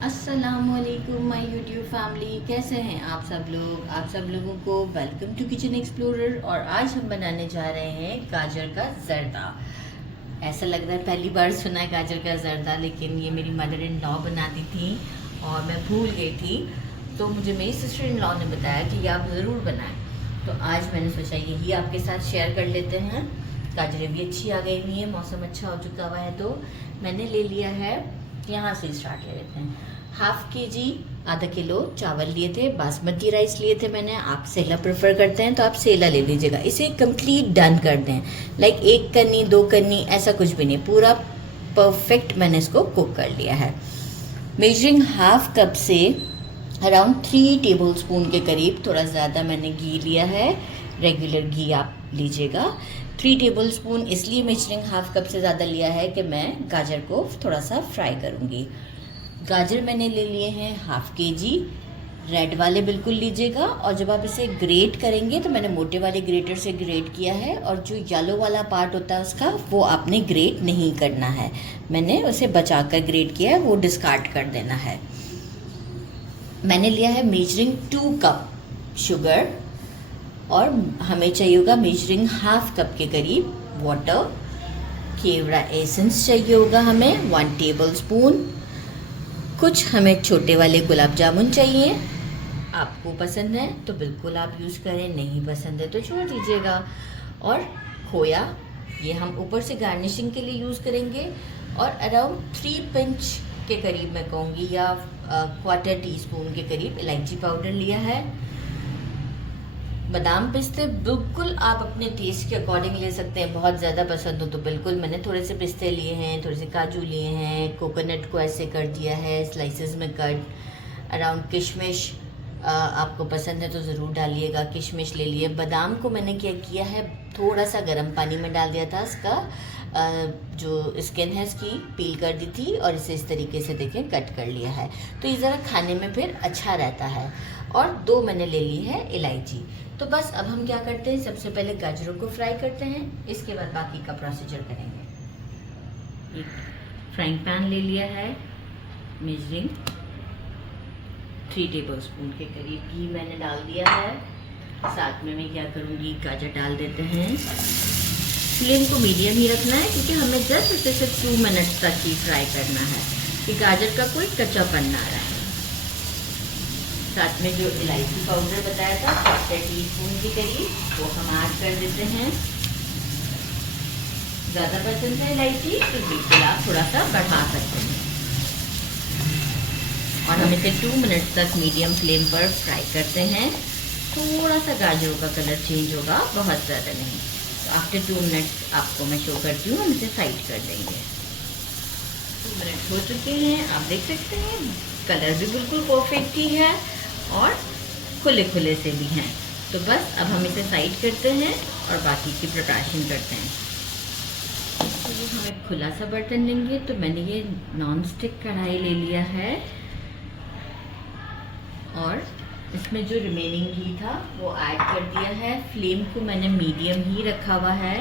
अस्सलामुअलैकुम my YouTube family, कैसे हैं आप सब लोगों को वेलकम टू किचन एक्सप्लोरर। और आज हम बनाने जा रहे हैं गाजर का जर्दा। ऐसा लग रहा है पहली बार सुना है गाजर का जर्दा, लेकिन ये मेरी मदर इन लॉ बनाती थी और मैं भूल गई थी। तो मुझे मेरी सिस्टर इन लॉ ने बताया कि ये आप ज़रूर बनाएं, तो आज मैंने सोचा यही आपके साथ शेयर कर लेते हैं। गाजरें भी अच्छी आ गई हुई हैं, मौसम अच्छा हो चुका हुआ है, तो मैंने ले लिया है, यहाँ से स्टार्ट ले लेते हैं। हाफ के जी आधा किलो चावल लिए थे, बासमती राइस लिए थे मैंने। आप सेला प्रेफर करते हैं तो आप सेला ले लीजिएगा। इसे कंप्लीट डन कर दें, लाइक 1 कन्नी 2 कन्नी ऐसा कुछ भी नहीं, पूरा परफेक्ट मैंने इसको कुक कर लिया है। मेजरिंग हाफ कप से अराउंड 3 टेबल स्पून के करीब, थोड़ा ज़्यादा मैंने घी लिया है, रेगुलर घी आप लीजिएगा। 3 टेबल स्पून इसलिए मेजरिंग हाफ कप से ज़्यादा लिया है कि मैं गाजर को थोड़ा सा फ्राई करूँगी। गाजर मैंने ले लिए हैं हाफ के जी, रेड वाले बिल्कुल लीजिएगा। और जब आप इसे ग्रेट करेंगे तो मैंने मोटे वाले ग्रेटर से ग्रेट किया है, और जो येलो वाला पार्ट होता है उसका वो आपने ग्रेट नहीं करना है, मैंने उसे बचा कर ग्रेट किया है, वो डिस्कार्ड कर देना है। मैंने लिया है मेजरिंग 2 कप शुगर, और हमें चाहिए होगा मेजरिंग हाफ कप के करीब वाटर। केवड़ा एसेंस चाहिए होगा हमें 1 टेबल स्पून। कुछ हमें छोटे वाले गुलाब जामुन चाहिए, आपको पसंद है तो बिल्कुल आप यूज़ करें, नहीं पसंद है तो छोड़ दीजिएगा। और खोया, ये हम ऊपर से गार्निशिंग के लिए यूज़ करेंगे। और अराउंड 3 पिंच के करीब मैं कहूँगी, या 1/4 टीस्पून के करीब इलायची पाउडर लिया है। बादाम पिस्ते बिल्कुल आप अपने टेस्ट के अकॉर्डिंग ले सकते हैं, बहुत ज़्यादा पसंद हो तो बिल्कुल। मैंने थोड़े से पिस्ते लिए हैं, थोड़े से काजू लिए हैं, कोकोनट को ऐसे कर दिया है स्लाइसेस में कट। अराउंड किशमिश, आपको पसंद है तो ज़रूर डालिएगा, किशमिश ले लिए। बादाम को मैंने क्या किया है, थोड़ा सा गर्म पानी में डाल दिया था, इसका जो स्किन है इसकी पील कर दी थी, और इसे इस तरीके से देखें कट कर लिया है, तो ये ज़रा खाने में फिर अच्छा रहता है। और 2 मैंने ले ली है इलायची। तो बस अब हम क्या करते हैं, सबसे पहले गाजरों को फ्राई करते हैं, इसके बाद बाकी का प्रोसीजर करेंगे। एक फ्राइंग पैन ले लिया है, मेजरिंग 3 टेबल स्पून के करीब घी मैंने डाल दिया है। साथ में मैं क्या करूँगी, गाजर डाल देते हैं। फ्लेम को मीडियम ही रखना है, क्योंकि हमें जस्ट इसे सिर्फ 2 मिनट्स तक ही फ्राई करना है कि गाजर का कोई कच्चापन ना रहे। साथ में जो इलायची पाउडर बताया था 1/4 टीस्पून के करीब, वो हम ऐड कर देते हैं। ज़्यादा पसंद है इलायची तो बिल्कुल आप थोड़ा सा बढ़ा सकते हैं। और हम इसे 2 मिनट तक मीडियम फ्लेम पर फ्राई करते हैं। थोड़ा सा गाजरों का कलर चेंज होगा, बहुत ज़्यादा नहीं। तो आफ्टर 2 मिनट आपको मैं शो करती हूँ, हम इसे साइड कर देंगे। 2 मिनट हो चुके हैं, आप देख सकते हैं कलर भी बिल्कुल परफेक्ट ही है और खुले खुले से भी हैं। तो बस अब हम इसे साइड करते हैं और बाकी की प्रिपरेशन करते हैं। तो ये हम एक खुला सा बर्तन लेंगे, तो मैंने ये नॉन स्टिक कढ़ाई ले लिया है, और इसमें जो रिमेनिंग घी था वो ऐड कर दिया है। फ्लेम को मैंने मीडियम ही रखा हुआ है।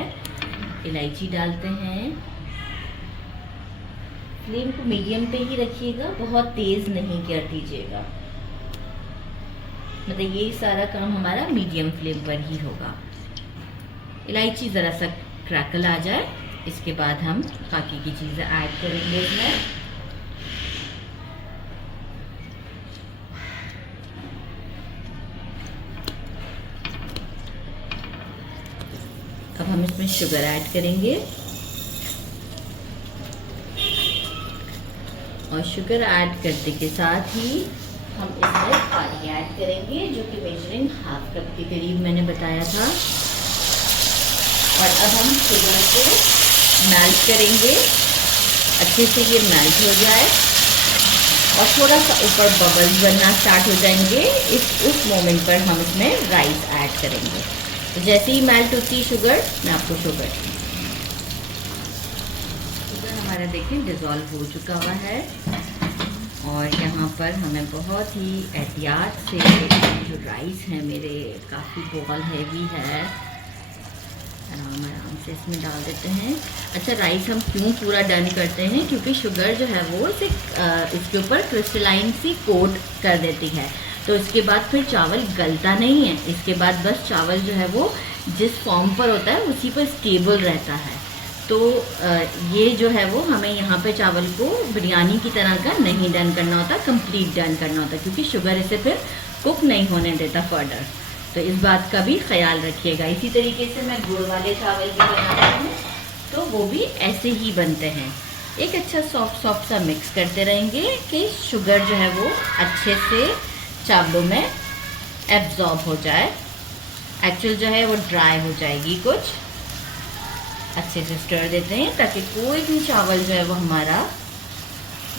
इलायची डालते हैं, फ्लेम को मीडियम पे ही रखिएगा, बहुत तेज़ नहीं कर दीजिएगा, मतलब ये सारा काम हमारा मीडियम फ्लेम पर ही होगा। इलायची ज़रा सा क्रैकल आ जाए, इसके बाद हम बाकी की चीज़ें ऐड करेंगे इसमें। अब हम इसमें शुगर ऐड करेंगे, और शुगर ऐड करने के साथ ही हम इसमें पानी ऐड करेंगे, जो कि मेजरिंग हाफ कप के करीब मैंने बताया था। और अब हम शुगर को मेल्ट करेंगे, अच्छे से ये मेल्ट हो जाए और थोड़ा सा ऊपर बबल्स बनना स्टार्ट हो जाएंगे। उस मोमेंट पर हम इसमें राइस ऐड करेंगे। तो जैसे ही मेल्ट होती है शुगर, मैं आपको शो करती हूँ। शुगर हमारा देखें डिज़ोल्व हो चुका हुआ है, और यहाँ पर हमें बहुत ही एहतियात से, जो राइस है मेरे काफ़ी बॉल हैवी है, आराम आराम से इसमें डाल देते हैं। अच्छा, राइस हम क्यों पूरा डन करते हैं, क्योंकि शुगर जो है वो इसे इसके ऊपर क्रिस्टलाइन सी कोट कर देती है, तो इसके बाद फिर चावल गलता नहीं है। इसके बाद बस चावल जो है वो जिस फॉर्म पर होता है उसी पर स्टेबल रहता है। तो ये जो है वो हमें यहाँ पे चावल को बिरयानी की तरह का नहीं डन करना होता, कंप्लीट डन करना होता, क्योंकि शुगर इसे फिर कुक नहीं होने देता फर्दर। तो इस बात का भी ख्याल रखिएगा। इसी तरीके से मैं गुड़ वाले चावल भी बनाती हूँ, तो वो भी ऐसे ही बनते हैं। एक अच्छा सॉफ्ट सा मिक्स करते रहेंगे कि शुगर जो है वो अच्छे से चावलों में एब्जॉर्ब हो जाए। एक्चुअल जो है वो ड्राई हो जाएगी, कुछ अच्छे से स्टर देते हैं ताकि कोई भी चावल जो है वो हमारा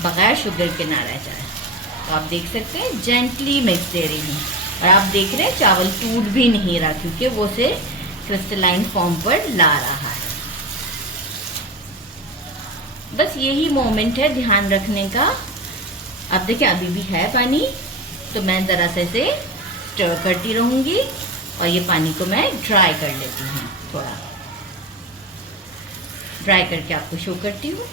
बगैर शुगर के ना रह जाए। तो आप देख सकते हैं जेंटली मिक्स दे रही हूँ, और आप देख रहे हैं चावल टूट भी नहीं रहा, क्योंकि वो से क्रिस्टलाइन फॉर्म पर ला रहा है। बस यही मोमेंट है ध्यान रखने का। अब देखिए अभी भी है पानी, तो मैं ज़रा से इसे स्टर करती रहूँगी, और ये पानी को मैं ड्राई कर लेती हूँ। थोड़ा ड्राई करके आपको शो करती हूँ।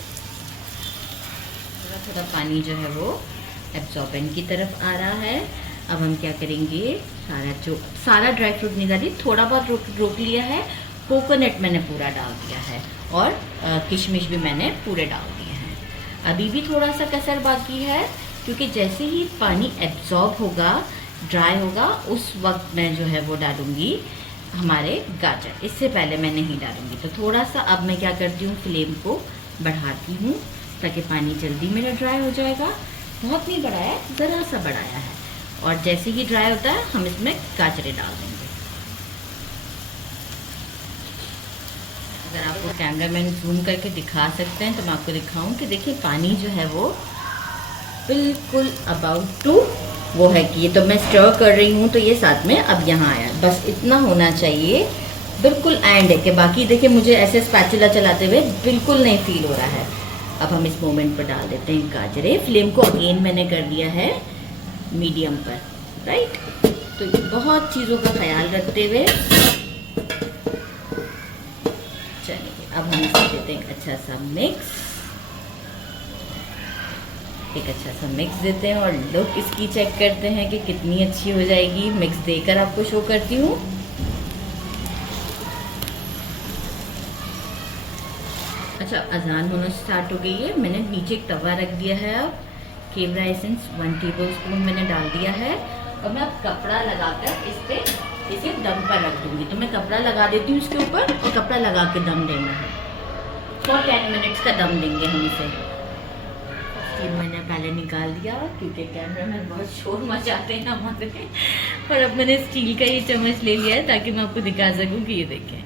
थोड़ा थोड़ा पानी जो है वो एब्जॉर्बेंट की तरफ आ रहा है। अब हम क्या करेंगे, सारा ड्राई फ्रूट नहीं डाली, थोड़ा बहुत रोक लिया है। कोकोनट मैंने पूरा डाल दिया है, और किशमिश भी मैंने पूरे डाल दिए हैं। अभी भी थोड़ा सा कसर बाकी है, क्योंकि जैसे ही पानी एब्जॉर्ब होगा, ड्राई होगा, उस वक्त मैं जो है वो डालूंगी हमारे गाजर। इससे पहले मैं नहीं डालूंगी। तो थोड़ा सा अब मैं क्या करती हूँ, फ्लेम को बढ़ाती हूँ ताकि पानी जल्दी मेरा ड्राई हो जाएगा। बहुत नहीं बढ़ाया, ज़रा सा बढ़ाया है, और जैसे ही ड्राई होता है हम इसमें गाजरें डाल देंगे। अगर आपको कैमरा मैन जूम करके दिखा सकते हैं तो मैं आपको दिखाऊं कि देखिए पानी जो है वो बिल्कुल अबाउट टू वो है कि ये तो मैं स्टर कर रही हूँ, तो ये साथ में अब यहाँ आया। बस इतना होना चाहिए, बिल्कुल एंड है कि बाकी देखिए मुझे ऐसे स्पैचुला चलाते हुए बिल्कुल नहीं फील हो रहा है। अब हम इस मोमेंट पर डाल देते हैं गाजरें। फ्लेम को अगेन मैंने कर दिया है मीडियम पर, राइट। तो ये बहुत चीज़ों का ख्याल रखते हुए चलिए अब हम इसे देते हैं अच्छा सा मिक्स। एक अच्छा सा मिक्स देते हैं और लुक इसकी चेक करते हैं कि कितनी अच्छी हो जाएगी। मिक्स देकर आपको शो करती हूँ। अच्छा, अजान होना स्टार्ट हो गई है। मैंने नीचे एक तवा रख दिया है। अब केवड़ा एसेंस 1 टेबलस्पून मैंने डाल दिया है, और मैं अब कपड़ा लगाकर इसे दम पर रख दूँगी। तो मैं कपड़ा लगा देती हूँ इसके ऊपर, और कपड़ा लगा के दम देना है। फॉर 10 मिनट्स का दम देंगे हम इसे। ये मैंने पहले निकाल दिया क्योंकि कैमरा में बहुत शोर मचाते हैं हमारे, और अब मैंने स्टील का ये चम्मच ले लिया है ताकि मैं आपको दिखा सकूं कि ये देखें,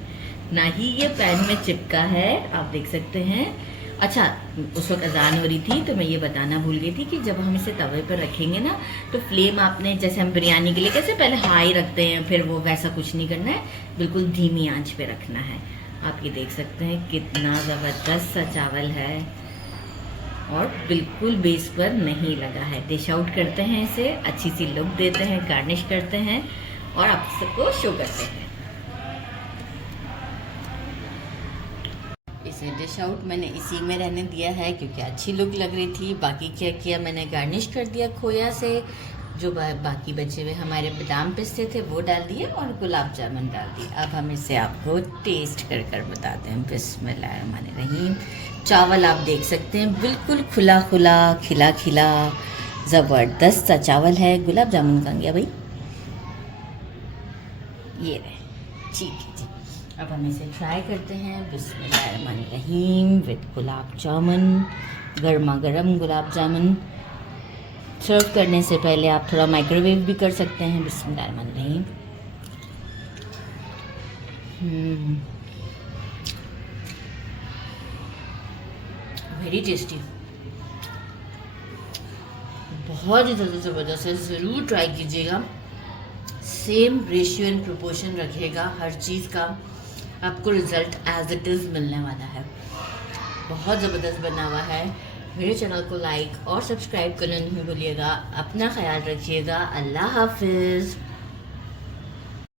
ना ही ये पैन में चिपका है, आप देख सकते हैं। अच्छा, उस वक्त अजान हो रही थी तो मैं ये बताना भूल गई थी कि जब हम इसे तवे पर रखेंगे ना, तो फ्लेम आपने जैसे हम बिरयानी के लिए कैसे पहले हाई रखते हैं, फिर वो वैसा कुछ नहीं करना है, बिल्कुल धीमी आंच पे रखना है। आप ये देख सकते हैं कितना ज़बरदस्त सा चावल है, और बिल्कुल बेस पर नहीं लगा है। डिश आउट करते हैं इसे, अच्छी सी लुक देते हैं, गार्निश करते हैं, और आप सबको शो करते हैं। इसे डिश आउट मैंने इसी में रहने दिया है क्योंकि अच्छी लुक लग रही थी। बाकी क्या किया, मैंने गार्निश कर दिया खोया से, जो बाकी बचे हुए हमारे बादाम पिस्ते थे वो डाल दिए, और गुलाब जामुन डाल दिए। अब हम इसे आपको टेस्ट कर बताते हैं। बिस्मिल्लाहिर्रहमानिर्रहीम। चावल आप देख सकते हैं बिल्कुल खुला खुला, खिला खिला, ज़बरदस्त सा चावल है। गुलाब जामुन कहाँ गया भाई, ये रहे। ठीक है जी, अब हम इसे ट्राई करते हैं। बिस्मिल्लाहिर्रहमानिर्रहीम विद गुलाब जामुन, गर्मा गर्म गुलाब जामुन। सर्व करने से पहले आप थोड़ा माइक्रोवेव भी कर सकते हैं। बिस्मिल्लाहिर्रहमानिर्रहीम। वेरी टेस्टी, बहुत ही ज़्यादा ज़बरदस्त है। ज़रूर ट्राई कीजिएगा। सेम रेशियो एंड प्रोपोर्शन रखिएगा हर चीज़ का, आपको रिज़ल्ट एज इट इज़ मिलने वाला है। बहुत ज़बरदस्त बना हुआ है। मेरे चैनल को लाइक और सब्सक्राइब करना नहीं भूलिएगा। अपना ख्याल रखिएगा। अल्लाह हाफिज़।